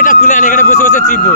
এটা খুলে আনি, এখানে বসে বসে চিপবো।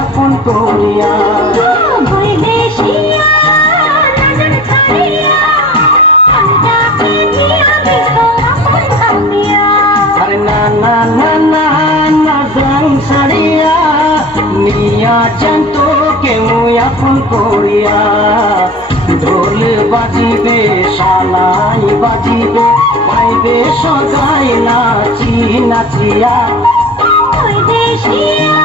আপন করিয়া বৈদেশিয়া নজর ছাড়িয়া আন্দাকে দিয়া বিসরাপন কামিয়া আরে না না না না না জান ছাড়িয়া নিয়া জানতো কেউ আপন করিয়া ঢোল বাজিবে শালাই বাজিবে গাইবে সদাই নাচি নাচিয়া বৈদেশিয়া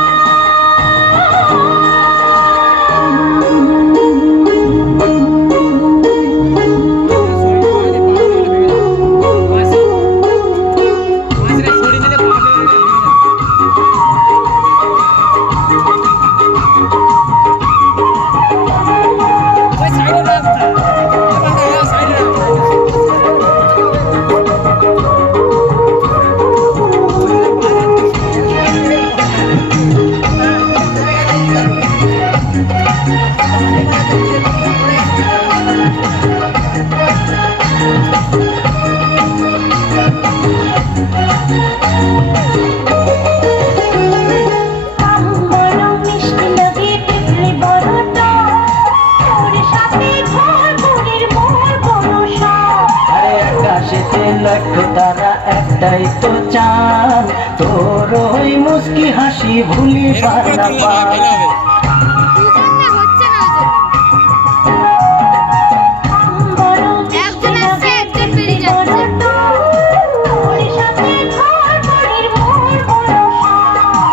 তারা একটাই তো চান তোর ওই মুস্কি হাসি ভুলি পারা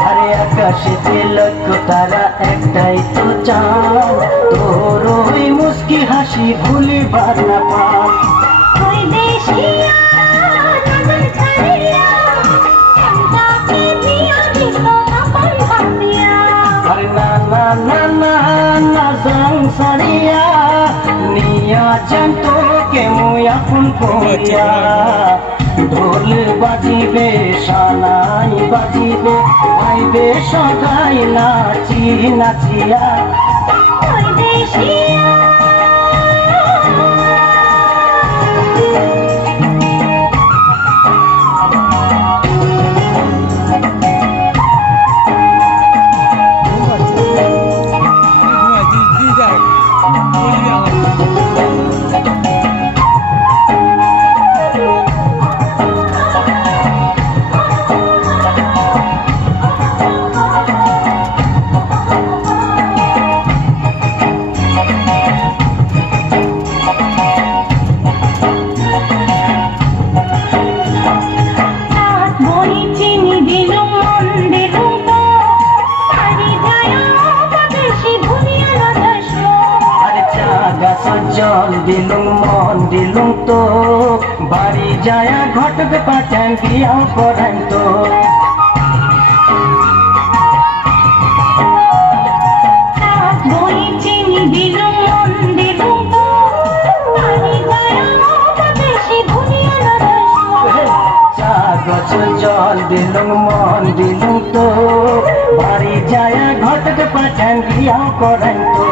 আরে আকাশেতে লক্ষ্য তারা একটাই তো চান তোর ওই মুস্কি হাসি ভুলি পারা পান সারিয়া নিয়া জানতো কেউ আপন করিয়া ঢোল বাজিবে শালাই বাজিবে গাইবে সদাই নাচি নাচিয়া জল দিলুম মন দিলুম তো বাড়ি যায় ঘটবে পাঠান গিয়াও করেন তো জল দিলুম মন দিলুম তো বাড়ি যায় ঘটবে পাঠান গিয়াও করেন তো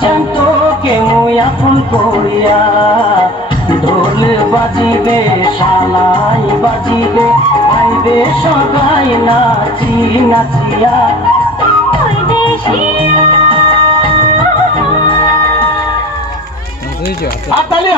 জানতো কেউ আপন করিয়া ঢোল বাজিবে শালাই বাজিবে আইবে সবাই নাচি নাচিয়া ওই দেশিয়া হাততালি